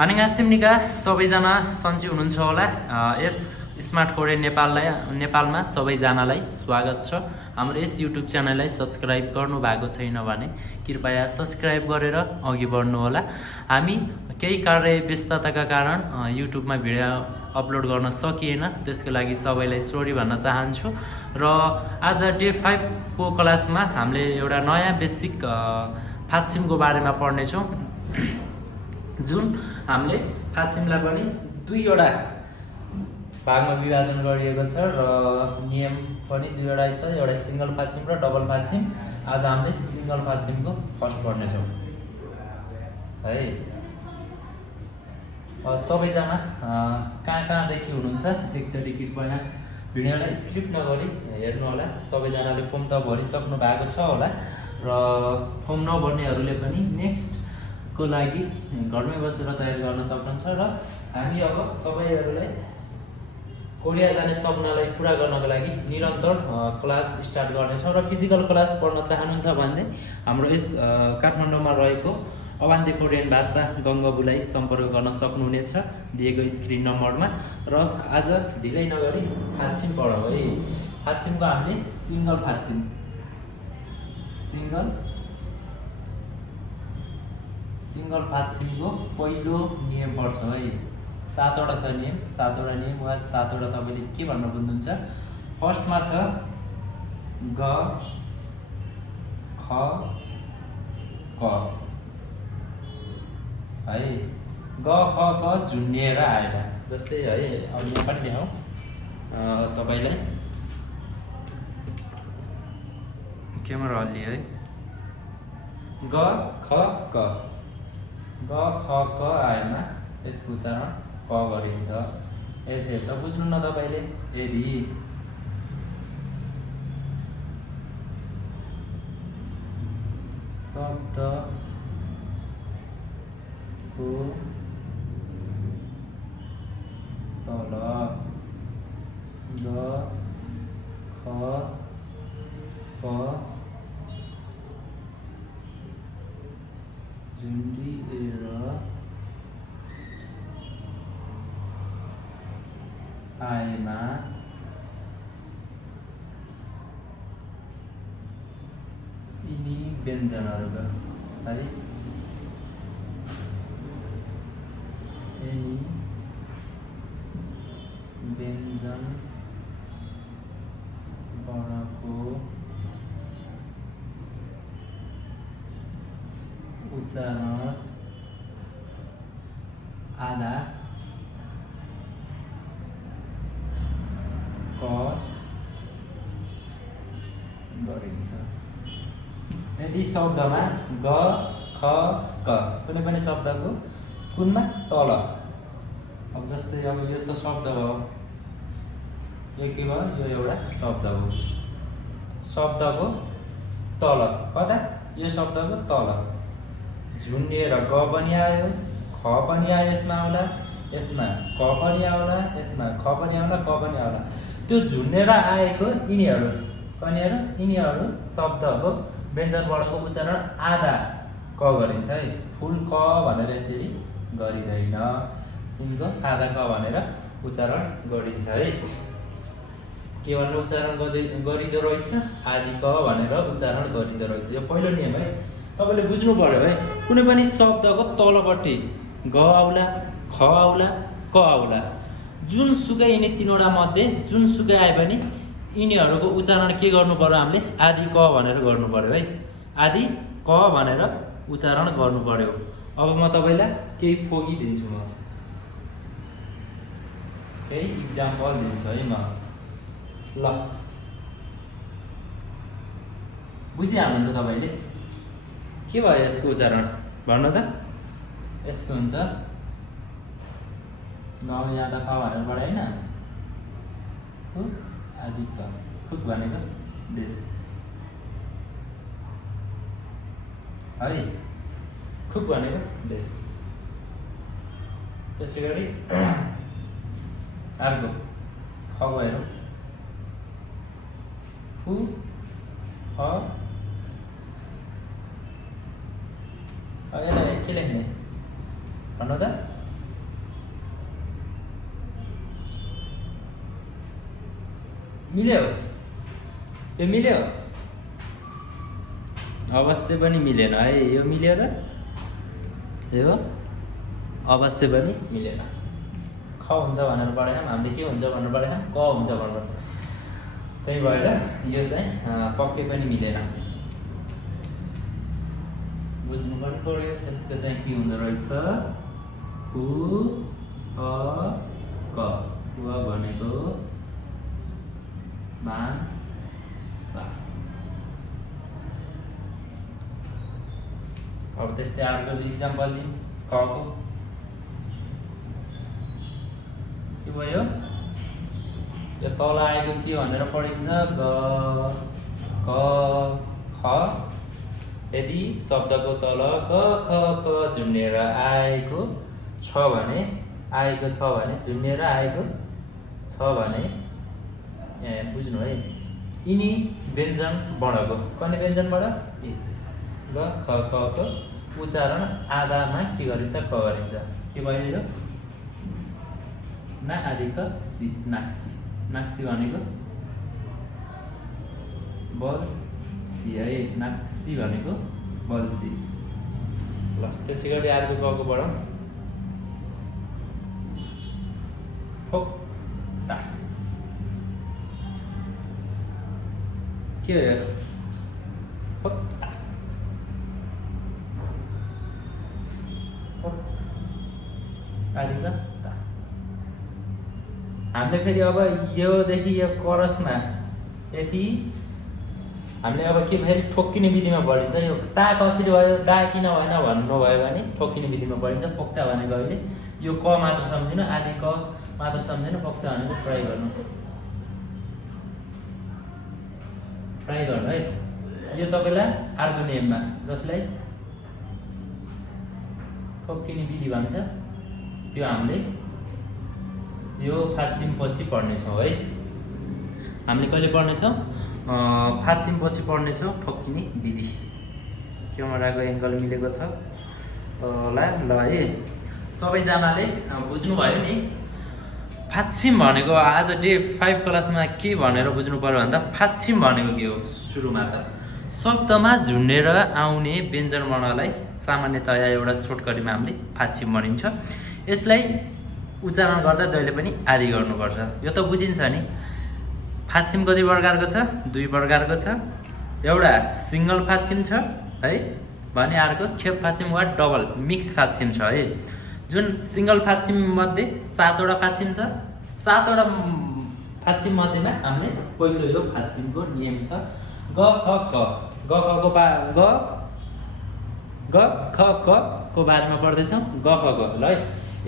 निका सबैजना सन्चै हुनुहुन्छ होला। यस स्मार्ट कोरियन नेपालमा सबैजनालाई स्वागत छ। हाम्रो यस युट्युब च्यानललाई सब्स्क्राइब गर्नु भएको छैन भने कृपया सब्स्क्राइब गरेर अघि बढ्नु होला। हामी केही कार्य व्यस्तताका कारण युट्युबमा भिडियो अपलोड गर्न सकिएन, त्यसको लागि सबैलाई सरी भन्न चाहन्छु। र आज डे 5 को क्लासमा हामीले एउटा नयाँ बेसिक फात्सिमको बारेमा पढ्नेछौँ, जुन हामीले फात्सिमलाई पनि दुईवटा भागमा विभाजन गरिएको छ र नियम पनि दुईवटा छ, एउटा सिंगल फात्सिम र डबल फात्सिम। आज हामीले सिंगल फात्सिमको फर्स्ट पढ्नेछौँ है। सबैजना कहाँदेखि हुनुहुन्छ एकचोटि कृपया भिडियोलाई स्क्रिप्ट नगरी हेर्नु होला। सबैजनाले फर्म त भरिसक्नु भएको छ होला र फर्म नभर्नेहरूले पनि नेक्स्ट को लागि घरमै बसेर तयारी गर्न सक्नुहुन्छ। र हामी अब तपाईहरुलाई कोरिया जाने सपनालाई पूरा गर्नको लागि निरन्तर क्लास स्टार्ट गर्नेछौँ। र फिजिकल क्लास पढ्न चाहनुहुन्छ भने हाम्रो यस काठमाडौँमा रहेको अवान्ते कोरियन भाषा गङ्गबुलाई सम्पर्क गर्न सक्नुहुनेछ दिएको स्क्रिन नम्बरमा। र आज ढिलै नगरी फात्सिम पढौँ है। फात्सिमको हामीले सिंगल फात्सिमको पहिलो नियम पढ्छौँ है। 7वटा छ नियम, 7वटा नियम वा 7वटा तपाईले के भन्न बुझ्नुहुन्छ। फर्स्टमा छ ग ख क है। ग ख क झुन्डिएर आएन, जस्तै है अघि पनि देखाउँ तपाईलाई। क्यामेरा हल्ली है। ग ख क आएन, यसको उच्चारण क गरिन्छ। यसरी त बुझ्नु न तपाईले। यदि शब्दको तल ग ख क झुन्डिएर आएमा यिनी व्यञ्जनहरूका है, यिनी व्यञ्जन वर्णको उच्चारण आधा क गरिन्छ। यदि शब्दमा ग ख क कुनै पनि शब्दको कुनमा तल, अब जस्तै अब यो त शब्द भयो, यो के भयो, यो एउटा शब्द हो। शब्दको तल कता, यो शब्दको तल झुन्डिएर ग पनि आयो, ख पनि आयो, यसमा आउला, यसमा क पनि आउला, यसमा ख पनि आउला, क पनि आउला। त्यो झुन्डेर आएको यिनीहरू शब्दको व्यञ्जन वर्णको उच्चारण आधा क गरिन्छ है। फुल क भनेर यसरी गरिँदैन, फुलको आधा क भनेर उच्चारण गरिन्छ है। के भनेर उच्चारण गरिँदो रहेछ, आदि क भनेर उच्चारण गरिँदो रहेछ। यो पहिलो नियम है, तपाईले बुझ्नु पर्यो है। कुनै पनि शब्दको तलपट्टि ग आउला, ख आउला, क आउला, जुनसुकै यिनी तीनवटा मध्ये जुनसुकै आए पनि यिनीहरूको उच्चारण के गर्नु पर्यो, हामीले आदि क भनेर गर्नु पर्यो है। आदि क भनेर उच्चारण गर्नु पर्यो। अब म तपाईलाई केही फोकी दिन्छु, म केही इक्जाम्पल दिन्छु है म। ल बुझिहाल्नुहुन्छ तपाईले के भयो यसको उच्चारण भन्नु त। यसको हुन्छ न यहाँ त ख भनेर पढाइ होइन, खुक आदि क, खुक भनेको देश है, खुक भनेको देश। त्यसै गरी अर्को ख गएर फु ह यसलाई के लेख्ने भन्नु त। मिल्यो यो मिल्यो अवश्य पनि मिलेन है यो मिल्यो र यो अवश्य पनि मिलेन ख हुन्छ भनेर पढायौँ हामीले के हुन्छ भनेर पढायौँ क हुन्छ भनेर त्यही भएर यो चाहिँ पक्कै पनि मिलेन बुझ्नु पनि पर्यो यसको चाहिँ के हुँदो रहेछ उ अ क व भनेको भाषा अब त्यस्तै अर्को इक्जाम्पल दिउँ कको के भयो यो तल आएको के भनेर पढिन्छ ग क ख यदि शब्दको तल ग ख क झुन्डेर आएको छ भने झुन्डेर आएको छ भने बुझ्नु है यिनी व्यञ्जन वर्णको कने व्यञ्जनबाट ग ख क को उच्चारण आधामा के गरिन्छ क गरिन्छ के भयो यो ना आदि क सी नाक्सी नाक्सी भनेको बल्छी है नाक्सी भनेको बल्छी ल त्यसै गरी अर्को गको पढौँ फोक्ता के हो यो फोक्ता आदिका ता हामीले फेरि अब योदेखि यो करसमा यति हामीले अब के फेरि ठोक्किने विधिमा पढिन्छ यो ता कसरी भयो दा किन भएन भन्नुभयो भने ठोक्किने विधिमा पढिन्छ पोक्ता भनेको अहिले यो क मात्र सम्झिनु आदि क मात्र सम्झिनु पोक्ता भनेको ट्राई गर्नु है यो तपाईँलाई अर्को नियममा जसलाई ठोक्किने विधि भन्छ त्यो हामीले यो फात्सिम पछि पढ्नेछौँ है हामीले कहिले पढ्नेछौँ फात्सिम पछि पढ्नेछौँ ठोक्किने विधि क्यामेराको एङ्गल मिलेको छ ल है सबैजनाले बुझ्नुभयो नि फात्सिम भनेको आज डे 5 क्लासमा के भनेर बुझ्नु पर्यो भन्दा फात्सिम भनेको के हो सुरुमा त शब्दमा झुन्डेर आउने व्यञ्जन वर्णलाई सामान्यतया एउटा छोटकरीमा हामीले फात्सिम भनिन्छ यसलाई उच्चारण गर्दा जहिले पनि आदि गर्नुपर्छ यो त बुझिन्छ नि फात्सिम कति प्रकारको छ 2 प्रकारको छ एउटा सिङ्गल फात्सिम छ है भने अर्को खेप फात्सिम वा डबल मिक्स फात्सिम छ है जुन सिङ्गल फात्सिम मध्ये 7 वटा फात्सिम छ 7 वटा फात्सिम मध्येमा हामीले पहिलो यो फात्सिमको नियम छ ग ख क ग ख क को बारेमा पढ्दैछौँ ग ख क ल है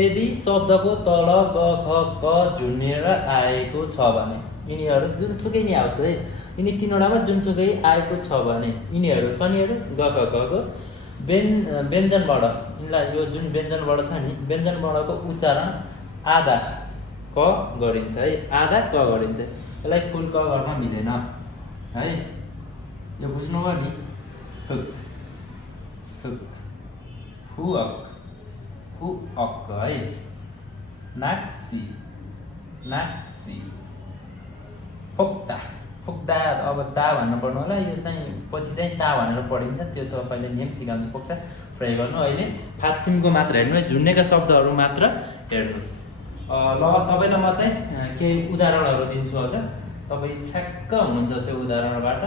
यदि शब्दको तल ग ख क झुन्डेर आएको छ भने यिनीहरू जुनसुकै नि आओस् है यिनी 3 वटामा जुनसुकै आएको छ भने यिनीहरू कनीहरू ग ख क को व्यञ्जनबाट यिनलाई यो जुन व्यञ्जनबाट छ नि व्यञ्जनबाटको उच्चारण आधा क गरिन्छ है आधा क गरिन्छ यसलाई फुल क गर्न मिलेन है यो बुझ्नुभयो नि हुक हुक हुअक हुअक है नाक्सी नाक्सी फोक्ता फोक्ता अब ता भन्नु पर्नु होला यो चाहिँ पछि चाहिँ ता भनेर पढिन्छ त्यो तपाईँले नियम सिकाउँछु फोक्ता प्रयोग गर्नु अहिले फात्सिमको मात्र हेर्नु है झुन्डेका शब्दहरू मात्र हेर्नुहोस् ल तपाईँलाई म चाहिँ केही उदाहरणहरू दिन्छु अझ तपाईँ छ्याक्क हुनुहुन्छ त्यो उदाहरणबाट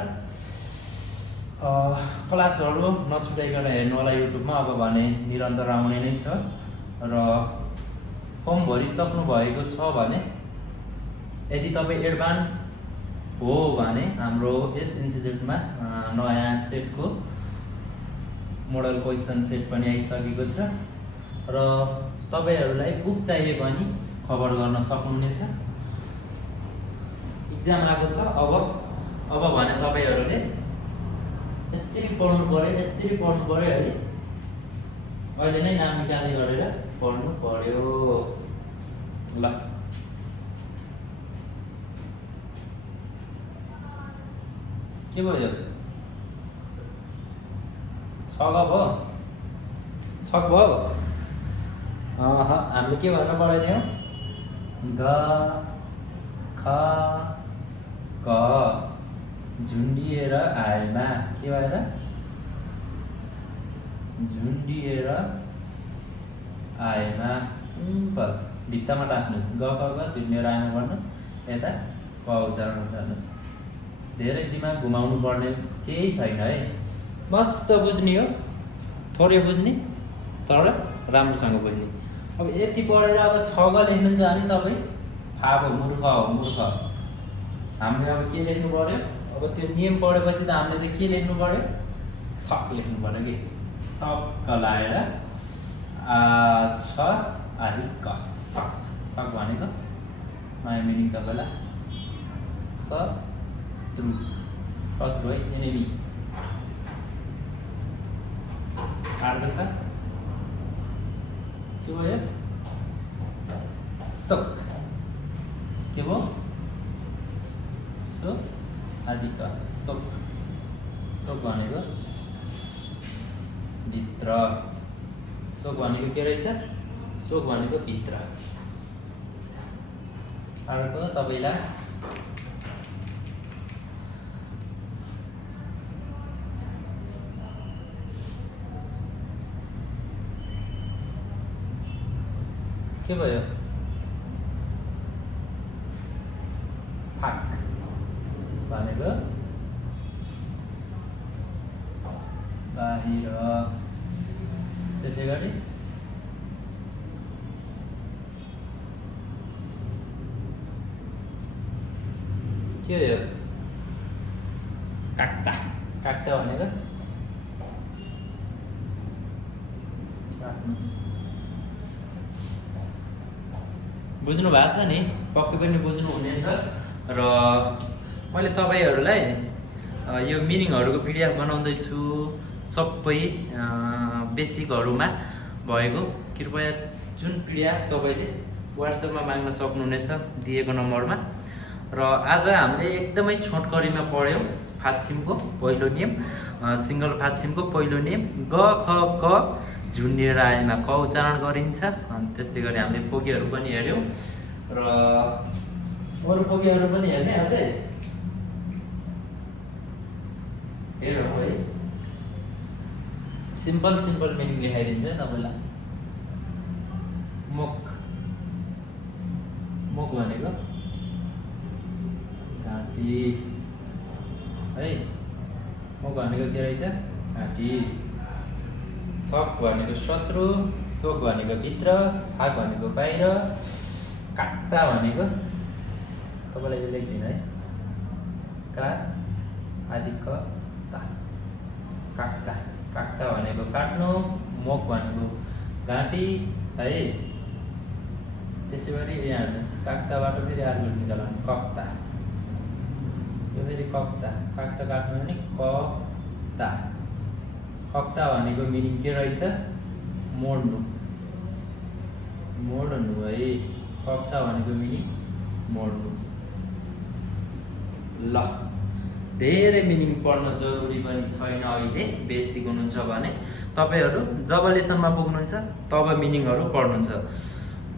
क्लासहरू नछुटाइकन हेर्नु होला युट्युबमा अब भने निरन्तर आउने नै छ र फर्म भरिसक्नु भएको छ भने यदि तपाईँ एडभान्स हो भने हाम्रो यस इन्स्टिट्युटमा नयाँ सेटको मोडल क्वेसन सेट पनि आइसकेको छ र तपाईँहरूलाई बुक चाहिएको भने खबर गर्न सक्नुहुनेछ इक्जाम आएको छ अब भने तपाईँहरूले यसरी पढ्नु पर्यो है अहिले नै नाम निकाली गरेर पढ्नु पर्यो ल के भयो छक भयो हामीले के भनेर पढाइदियौँ ग ख क झुन्डिएर आएमा के भएर झुन्डिएर आएमा सिम्पल भित्तामा टाँच्नुहोस् ग ख ग झुन्डिएर आएमा गर्नुहोस् यता क उच्चारण गर्नुहोस् धेरै दिमाग घुमाउनु पर्ने केही छैन है मस्त बुझ्ने हो थोरै बुझ्ने तर राम्रोसँग बुझ्ने अब यति पढेर अब 6 ग लेख्नुहुन्छ भने तपाईँ फाप मूर्ख हो मूर्ख हामीले अब के लेख्नु पर्यो अब त्यो नियम पढेपछि त हामीले त के लेख्नु पर्यो छक लेख्नु पर्यो कि टक्क लाएर छ आदि क छक छक भनेको नयाँ मिनिङ तपाईँलाई शत्रु शत्रु है एनिमी अर्को छ के भयो शोक के भयो सो आदि क शोक शोक भनेको भित्र शोक भनेको के रहेछ शोक भनेको भित्र अर्को तपाईँलाई के भयो फाक भनेको बाहिर त्यसै गरी के हो काट्टा काट्टा भनेको बुझ्नु भएको छ नि पक्कै पनि बुझ्नु हुनेछ र मैले तपाईहरुलाई यो मिनिङहरुको पिडिएफ बनाउँदैछु सबै बेसिकहरुमा भएको कृपया जुन पिडिएफ तपाईले WhatsApp मा माग्न सक्नुहुनेछ दिएको नम्बरमा र आज हामीले एकदमै छोटकरीमा पढ्यौं फात्सिमको पहिलो नियम सिंगल फात्सिमको पहिलो नियम ग ख क झुन्डिएर आएमा क उच्चारण गरिन्छ अनि त्यसै गरी हामीले फोकीहरु पनि हेर्यौं र अरु फोकीहरु पनि हेर्ने अझै हेरौं है सिम्पल सिम्पल मिनिङ लेखाइदिन्छ तपाईलाई मुख मुख भनेको घाँटी है मुख भनेको के रहेछ घाँटी छक भनेको शत्रु शोक भनेको भित्र फाक भनेको बाहिर काट्टा भनेको तपाईलाई यो लेख्दिन है का आदि क ता काट्टा काट्टा भनेको काट्नु मुख भनेको घाँटी है त्यसै गरी यहाँ हेर्नुस् काट्टाबाट फेरि अर्को निकाल्नु कक्ता यो फेरि कक्ता काट्टा काट्नु भने कक्ता कक्ता भनेको मिनिङ के रहेछ मोड्नु मोड्नु है कक्ता भनेको मिनिङ मोड्नु ल धेरै मिनिङ पढ्न जरुरी पनि छैन अहिले बेसिक हुनुहुन्छ भने तपाईहरु जब लेसनमा पुग्नुहुन्छ तब मिनिङहरु पढ्नुहुन्छ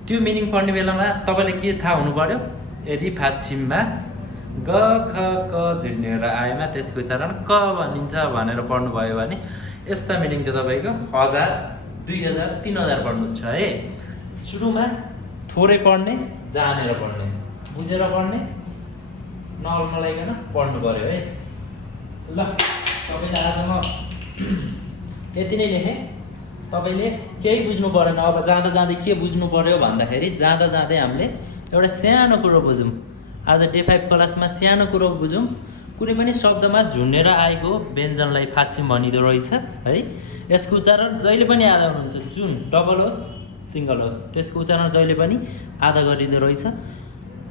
त्यो मिनिङ पढ्ने बेलामा तपाईलाई के थाहा हुनु पर्यो यदि फात्सिममा ग ख क झुन्डिएर आएमा त्यसको उच्चारण क भनिन्छ भनेर पढ्नु भयो भने यस्ता मिनिङ त तपाईको 1000 2000 3000 पढ्नुहुन्छ है सुरुमा थोरै पढ्ने जानेर पढ्ने बुझेर पढ्ने नअल्मलाइकन पढ्नु पर्यो है ल तपाईलाई आज म यति नै लेखे तपाईले केही बुझ्नु परेन अब जाँदा जाँदै के बुझ्नु पर्यो भन्दाखेरि जाँदा जाँदै हामीले एउटा सानो कुरो बुझौं आज डे 5 क्लासमा सानो कुरो बुझौं कुनै पनि शब्दमा झुन्डेर आएको व्यञ्जनलाई फात्सिम भनिदो रहेछ है यसको उच्चारण जहिले पनि आधा हुन्छ जुन डबल होस् सिंगल होस् त्यसको उच्चारण जहिले पनि आधा गरिदो रहेछ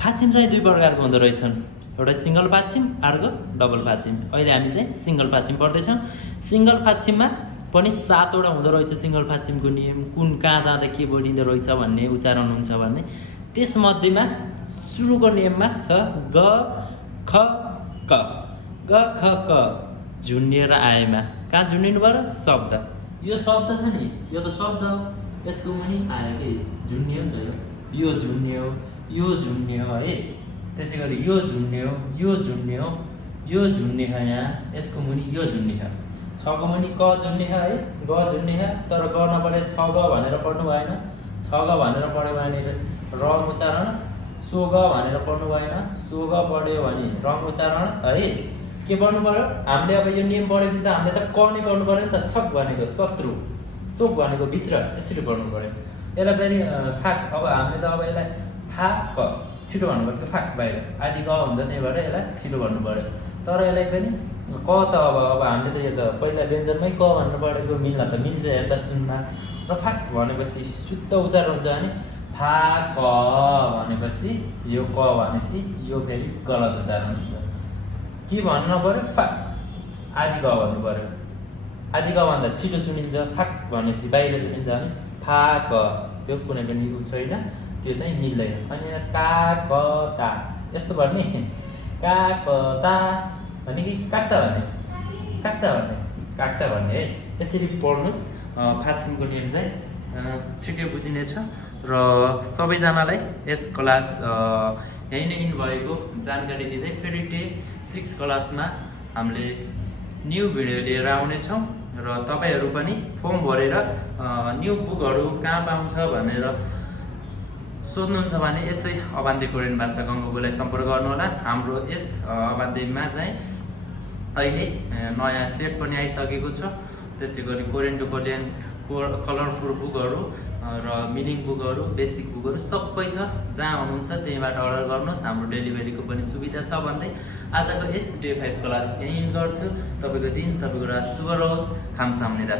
फात्सिम चाहिँ दुई प्रकारको हुँदो रहेछन् एउटा सिंगल फात्सिम अर्को डबल फात्सिम अहिले हामी चाहिँ सिंगल फात्सिम पढ्दै छौं सिंगल फात्सिममा पनि 7 वटा हुँदो रहेछ सिंगल फात्सिमको नियम कुन कहाँ जाँदा के बोलिँदो रहेछ भन्ने उच्चारण हुन्छ भन्ने त्यस मध्येमा सुरुको नियममा छ ग ख क ग ख क झुन्डिएर आएमा कहाँ झुन्डिनु पर्यो शब्द यो शब्द छ नि यो त शब्द हो यसको पनि आयो के झुन्डियो नि त यो झुन्डियो है त्यसै गरी यो झुन्ने हो, यो झुन्ने हो, यो झुन्ने छ यहाँ, यसको मुनि यो झुन्ने छ। 6 को मुनि क झुन्ने छ है, ग झुन्ने छ, तर ग नपढे 6 ग भनेर पढ्नु भएन। 6 ग भनेर पढ्यो भने र उच्चारण, सो ग भनेर पढ्नु भएन। सो ग पढ्यो भने र उच्चारण है। के पढ्नु पर्यो? हामीले अब यो नियम पढेपछि त हामीले त क नै पढ्नु पर्यो नि त। छक भनेको शत्रु, सोक भनेको भित्र, यसरी पढ्नु पर्यो। यसलाई फेरि फाक, अब हामीले त अब यसलाई फा क छिटो भन्नु पर्यो, फाक बाहिर आदि क हुन्छ, त्यही भएर यसलाई छिटो भन्नु पर्यो। तर यसलाई पनि क त अब हामीले त यो त पहिला व्यञ्जनमै क भन्नु पढेको, मिल्न त मिल्छ हेर्दा सुन्दा। र फाक भनेपछि शुद्ध उच्चारण हुन्छ भने फा क भनेपछि यो क भनेपछि यो फेरि गलत उच्चारण हुन्छ। के भन्नु पर्यो? फाक आदि क भन्नु पर्यो। आदि क भन्दा छिटो सुनिन्छ, फाक भनेपछि बाहिर सुनिन्छ भने फा क, त्यो कुनै पनि उ छैन, त्यो चाहिँ मिल्दैन। अनि का क ता यस्तो भन्ने, का क ता भने कि काट्टा भन्ने, काट्टा भन्ने, काट्टा भन्ने है। यसरी पढ्नुहोस्। फात्सुङको नियम चाहिँ छिटै बुझिनेछ। र सबैजनालाई यस क्लास यही नै इन भएको जानकारी दिँदै फेरि डे 6 क्लासमा हामीले न्यू भिडियो लिएर आउनेछौँ। र तपाईँहरू पनि फर्म भरेर न्यू बुकहरू कहाँ पाउँछ भनेर सोध्नुहुन्छ भने यसै अभान्ते कोरियन भाषा गङ्गोलाई सम्पर्क गर्नुहोला। हाम्रो यस अभान्तेमा चाहिँ अहिले नयाँ सेट पनि आइसकेको छ। त्यसै गरी कोरियन टु कोरियन कलरफुल बुकहरू र मिनिङ बुकहरू, बेसिक बुकहरू सबै छ। जहाँ हुनुहुन्छ त्यहीँबाट अर्डर गर्नुहोस्, हाम्रो डेलिभरीको पनि सुविधा छ भन्दै आजको यस डे 5 क्लास यहीँ गर्छु। तपाईँको दिन, तपाईँको रात शुभ रहोस्। खामसामनिदा।